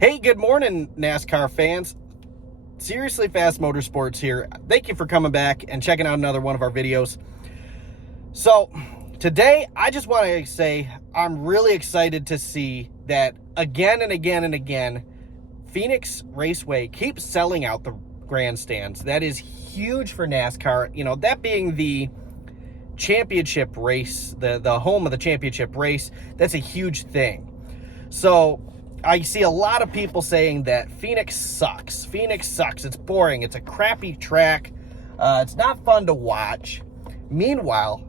Hey, good morning, NASCAR fans. Seriously Fast Motorsports here. Thank you for coming back and checking out another one of our videos. So, today, I just want to say I'm really excited to see that again and again and again, Phoenix Raceway keeps selling out the grandstands. That is huge for NASCAR. You know, that being the championship race, the home of the championship race, that's a huge thing. So, I see a lot of people saying that Phoenix sucks. Phoenix sucks. It's boring. It's a crappy track. It's not fun to watch. Meanwhile,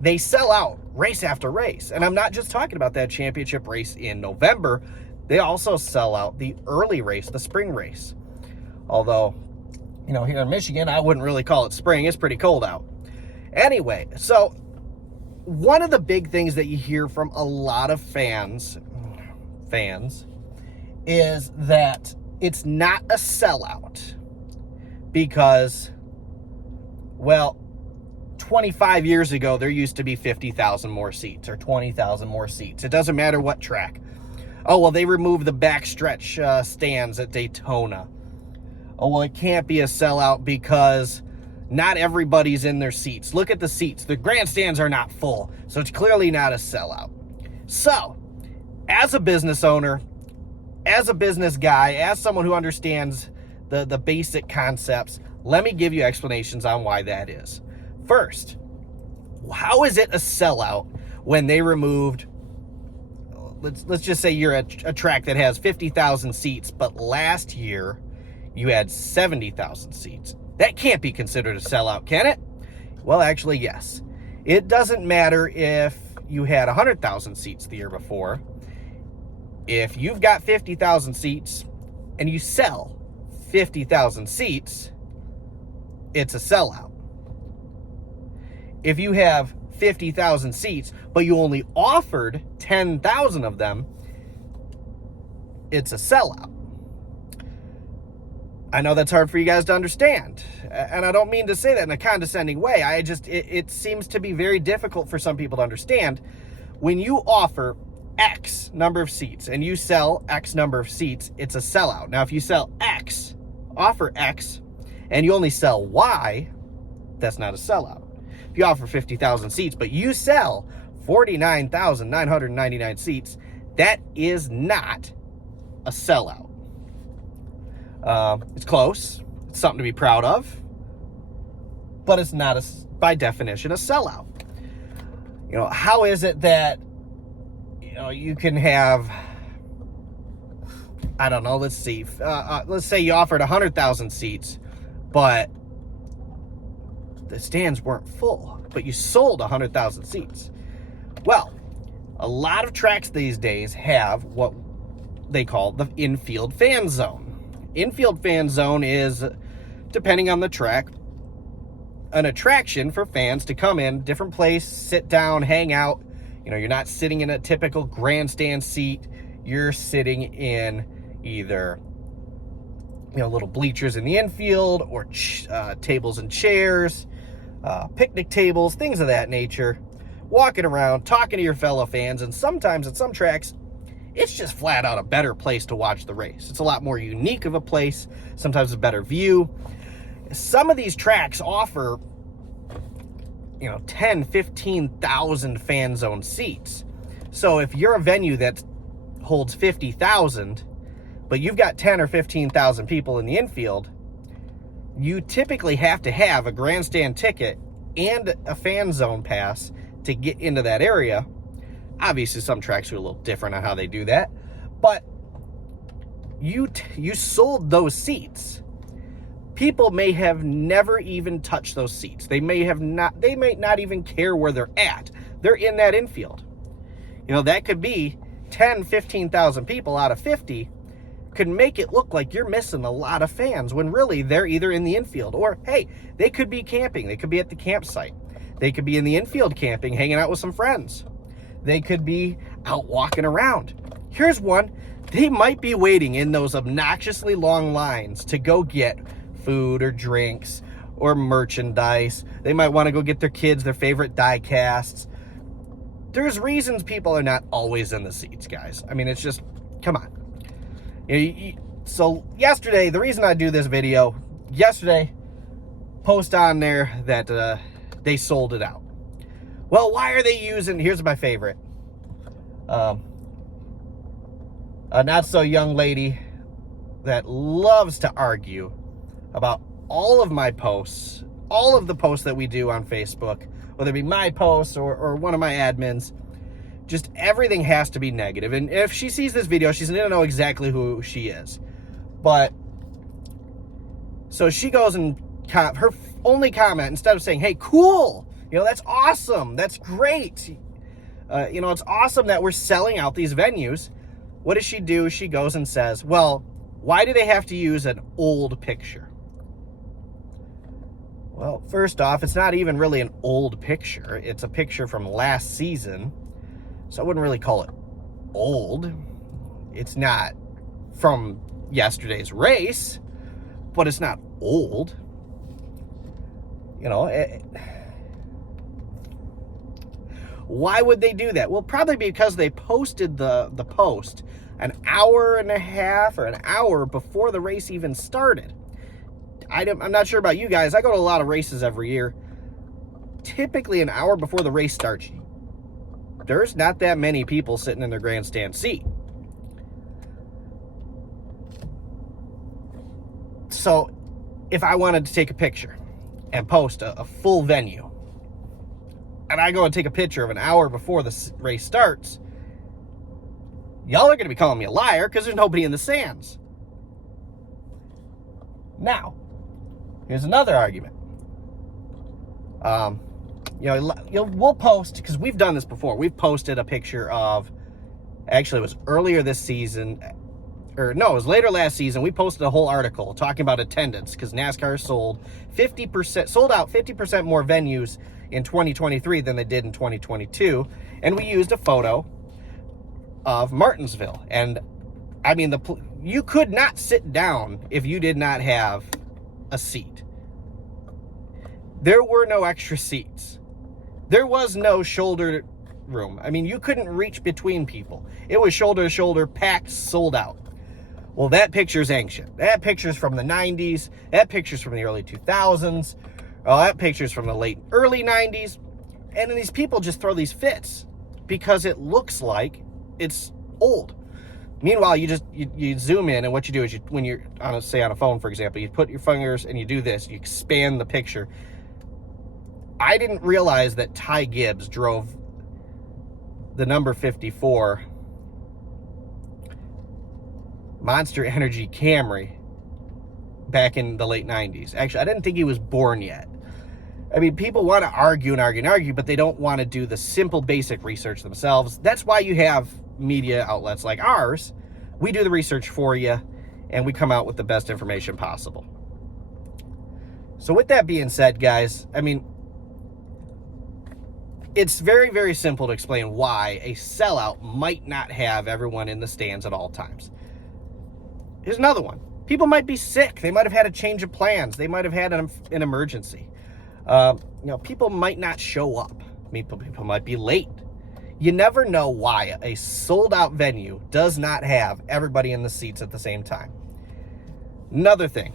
they sell out race after race. And I'm not just talking about that championship race in November. They also sell out the early race, the spring race. Although, you know, here in Michigan, I wouldn't really call it spring. It's pretty cold out. Anyway, so one of the big things that you hear from a lot of fans is that it's not a sellout because, well, 25 years ago, there used to be 50,000 more seats or 20,000 more seats. It doesn't matter what track. Oh, well, they removed the backstretch stands at Daytona. Oh, well, it can't be a sellout because not everybody's in their seats. Look at the seats. The grandstands are not full, so it's clearly not a sellout. So, as a business owner, as a business guy, as someone who understands the basic concepts, let me give you explanations on why that is. First, how is it a sellout when they removed, let's just say you're a track that has 50,000 seats, but last year you had 70,000 seats. That can't be considered a sellout, can it? Well, actually, yes. It doesn't matter if you had 100,000 seats the year before. If you've got 50,000 seats and you sell 50,000 seats, it's a sellout. If you have 50,000 seats, but you only offered 10,000 of them, it's a sellout. I know that's hard for you guys to understand, and I don't mean to say that in a condescending way. It seems to be very difficult for some people to understand. When you offer X number of seats and you sell X number of seats, it's a sellout. Now, if you sell X, offer X, and you only sell Y, that's not a sellout. If you offer 50,000 seats, but you sell 49,999 seats, that is not a sellout. It's close. It's something to be proud of, but it's not, by definition, a sellout. You know, how is it that you can have, I don't know, let's see, let's say you offered 100,000 seats, but the stands weren't full, but you sold 100,000 seats. Well, a lot of tracks these days have what they call the Infield Fan Zone. Infield Fan Zone is, depending on the track, an attraction for fans to come in, different place, sit down, hang out. You know, you're not sitting in a typical grandstand seat. You're sitting in either, little bleachers in the infield or tables and chairs, picnic tables, things of that nature, walking around, talking to your fellow fans. And sometimes at some tracks, it's just flat out a better place to watch the race. It's a lot more unique of a place, sometimes a better view. Some of these tracks offer 10, 15,000 fan zone seats. So if you're a venue that holds 50,000, but you've got 10 or 15,000 people in the infield, you typically have to have a grandstand ticket and a fan zone pass to get into that area. Obviously, some tracks are a little different on how they do that, but you sold those seats. People may have never even touched those seats. They may not even care where they're at. They're in that infield. That could be 10, 15,000 people out of 50 could make it look like you're missing a lot of fans when really they're either in the infield or, hey, they could be camping. They could be at the campsite. They could be in the infield camping, hanging out with some friends. They could be out walking around. Here's one. They might be waiting in those obnoxiously long lines to go get food or drinks or merchandise. They might want to go get their kids their favorite die casts. There's reasons people are not always in the seats, guys. I mean, it's just, come on. So yesterday, the reason I do this video, yesterday, post on there that they sold it out. Well, why are they using, here's my favorite. A not so young lady that loves to argue about all of my posts, all of the posts that we do on Facebook, whether it be my posts or one of my admins. Just everything has to be negative. And if she sees this video, she's going to know exactly who she is. But, so she goes and, her only comment, instead of saying, hey, cool, you know, that's awesome, that's great, you know, it's awesome that we're selling out these venues. What does she do? She goes and says, well, why do they have to use an old picture? Well, first off, it's not even really an old picture. It's a picture from last season. So I wouldn't really call it old. It's not from yesterday's race, but it's not old. You know, why would they do that? Well, probably because they posted the post an hour and a half or an hour before the race even started. I'm not sure about you guys. I go to a lot of races every year. Typically an hour before the race starts, there's not that many people sitting in their grandstand seat. So if I wanted to take a picture and post a full venue, and I go and take a picture of an hour before the race starts, y'all are going to be calling me a liar because there's nobody in the stands. Now, here's another argument. You know, we'll post, because we've done this before. We've posted a picture of, actually it was earlier this season, or no, it was later last season. We posted a whole article talking about attendance because NASCAR sold out 50% more venues in 2023 than they did in 2022. And we used a photo of Martinsville. And I mean, you could not sit down if you did not have a seat. There were no extra seats. There was no shoulder room. I mean, you couldn't reach between people. It was shoulder to shoulder, packed, sold out. Well, that picture's ancient. That picture's from the 90s. That picture's from the early 2000s. Oh, that picture's from the early 90s. And then these people just throw these fits because it looks like it's old. Meanwhile, you zoom in, and what you do is when you're on a phone, for example, you put your fingers and you do this, you expand the picture. I didn't realize that Ty Gibbs drove the number 54 Monster Energy Camry back in the late 90s. Actually, I didn't think he was born yet. I mean, people want to argue, but they don't want to do the simple, basic research themselves. That's why you have media outlets like ours. We do the research for you, and we come out with the best information possible. So with that being said, guys, I mean, it's very, very simple to explain why a sellout might not have everyone in the stands at all times. Here's another one. People might be sick. They might have had a change of plans. They might have had an emergency. You know, people might not show up. People might be late. You never know why a sold-out venue does not have everybody in the seats at the same time. Another thing.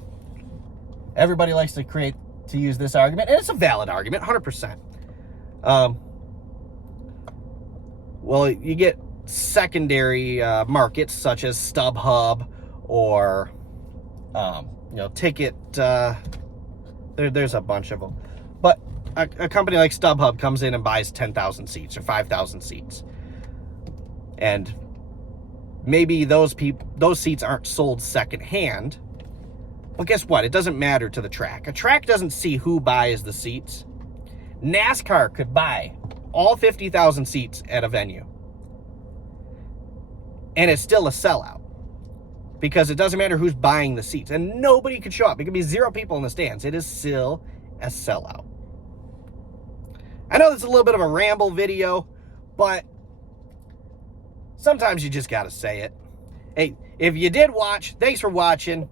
Everybody likes to use this argument, and it's a valid argument, 100%. Well, you get secondary markets such as StubHub or, you know, Ticket. There's a bunch of them. But a company like StubHub comes in and buys 10,000 seats or 5,000 seats. And maybe those seats aren't sold secondhand. Well, guess what? It doesn't matter to the track. A track doesn't see who buys the seats. NASCAR could buy all 50,000 seats at a venue, and it's still a sellout because it doesn't matter who's buying the seats, and nobody could show up. It could be 0 people in the stands. It is still a sellout. I know it's a little bit of a ramble video, but sometimes you just got to say it. Hey, if you did watch, thanks for watching.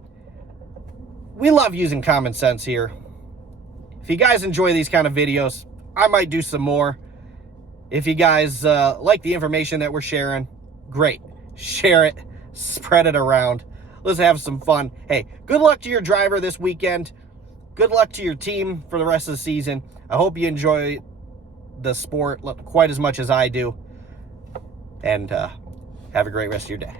We love using common sense here. If you guys enjoy these kind of videos, I might do some more. If you guys like the information that we're sharing, great. Share it, spread it around. Let's have some fun. Hey, good luck to your driver this weekend. Good luck to your team for the rest of the season. I hope you enjoy the sport quite as much as I do. And have a great rest of your day.